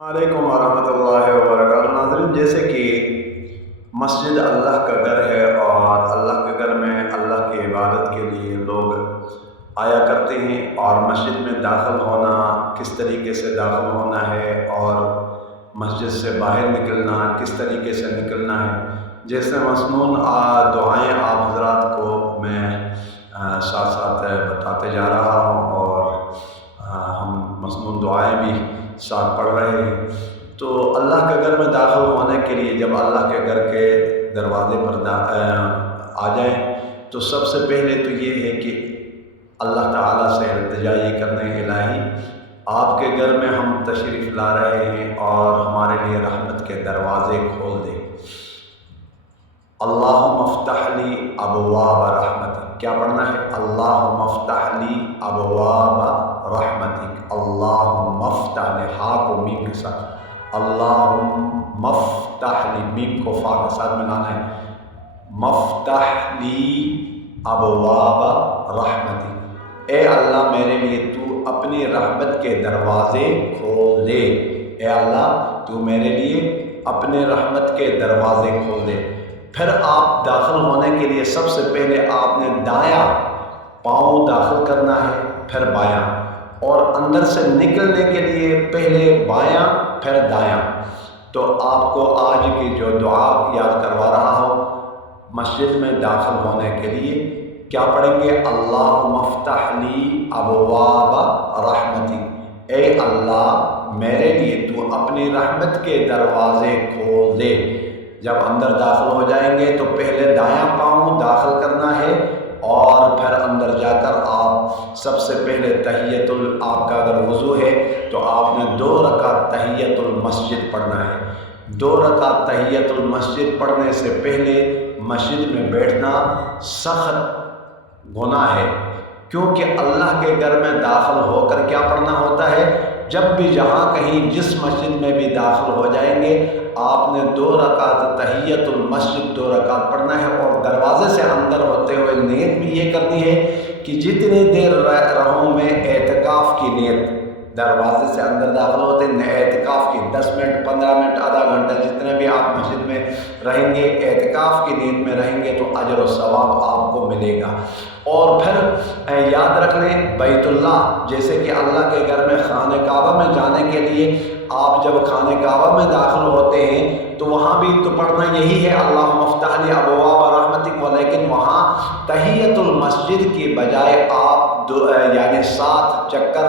وعلیکم ورحمۃ اللہ وبرکاتہ۔ ناظرین، جیسے کہ مسجد اللہ کا گھر ہے اور اللہ کے گھر میں اللہ کی عبادت کے لیے لوگ آیا کرتے ہیں، اور مسجد میں داخل ہونا کس طریقے سے داخل ہونا ہے اور مسجد سے باہر نکلنا کس طریقے سے نکلنا ہے، جیسے مصنون دعائیں آپ حضرات کو میں ساتھ ساتھ بتاتے جا رہا ہوں، اور ہم مصنون دعائیں بھی ساتھ پڑھ رہے ہیں۔ تو اللہ کے گھر میں داخل ہونے کے لیے جب اللہ کے گھر کے دروازے پر آ جائیں تو سب سے پہلے تو یہ ہے کہ اللہ تعالیٰ سے التجا یہ کرنے، الہی آپ کے گھر میں ہم تشریف لا رہے ہیں اور ہمارے لیے رحمت کے دروازے کھول دیں۔ اللہم افتح لی ابواب رحمتک، کیا پڑھنا ہے؟ اللہم افتح لی ابواب رحمتک، اللہم افتح لی، ہا کو میم کے ساتھ، اللہم افتح لی، میم کو فا کے ساتھ ملانا ہے، مفتح لی ابواب رحمتک، اے اللہ میرے لیے تو اپنی رحمت کے دروازے کھول دے، اے اللہ تو میرے لیے اپنے رحمت کے دروازے کھول دے۔ پھر آپ داخل ہونے کے لیے سب سے پہلے آپ نے دایاں پاؤں داخل کرنا ہے، پھر بایاں، اور اندر سے نکلنے کے لیے پہلے بایاں پھر دایاں۔ تو آپ کو آج کی جو دعا یاد کروا رہا ہوں، مسجد میں داخل ہونے کے لیے کیا پڑھیں گے؟ اللہم افتح لی ابواب رحمتک، اے اللہ میرے لیے تو اپنی رحمت کے دروازے کھول دے۔ جب اندر داخل ہو جائیں گے تو پہلے دایاں پاؤں داخل کرنا ہے، اور پھر اندر جا کر آپ سب سے پہلے تحیت آپ کا اگر وضو ہے تو آپ نے 2 رکعت تحیت المسجد پڑھنا ہے۔ 2 رکعت تحیت المسجد پڑھنے سے پہلے مسجد میں بیٹھنا سخت گناہ ہے، کیونکہ اللہ کے گھر میں داخل ہو کر کیا پڑھنا ہوتا ہے؟ جب بھی جہاں کہیں جس مسجد میں بھی داخل ہو جائیں گے آپ نے 2 رکعت تحیت المسجد 2 رکعت پڑھنا ہے، اور دروازے سے اندر ہوتے ہوئے نیت بھی یہ کرنی ہے کہ جتنی دیر رہوں میں اعتکاف کی نیت، دروازے سے اندر داخل ہوتے ہیں اعتکاف کی 10 منٹ 15 منٹ آدھا گھنٹہ جتنے بھی آپ مسجد میں رہیں گے اعتکاف کی نیت میں رہیں گے تو اجر و ثواب آپ کو ملے گا۔ اور پھر یاد رکھ لیں بیت اللہ، جیسے کہ اللہ کے گھر میں خانہ کعبہ میں جانے کے لیے آپ جب خانہ کعبہ میں داخل ہوتے ہیں تو وہاں بھی تو پڑھنا یہی ہے اللہم افتح لی ابواب رحمتک، ولیکن وہاں تحیت المسجد کی بجائے آپ یعنی 7 چکر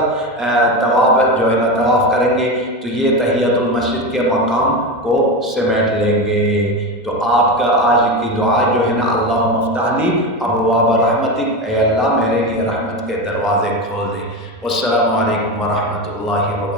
طواف جو ہے نا طواف کریں گے تو یہ تحیت المسجد کے مقام کو سمیٹ لیں گے۔ تو آپ کا آج کی دعا جو ہے نا اللہم افتح لی ابواب رحمتک، اے اللہ میرے لیے رحمت کے دروازے کھول دے۔ والسلام علیکم ورحمۃ اللہ وبرکاتہ۔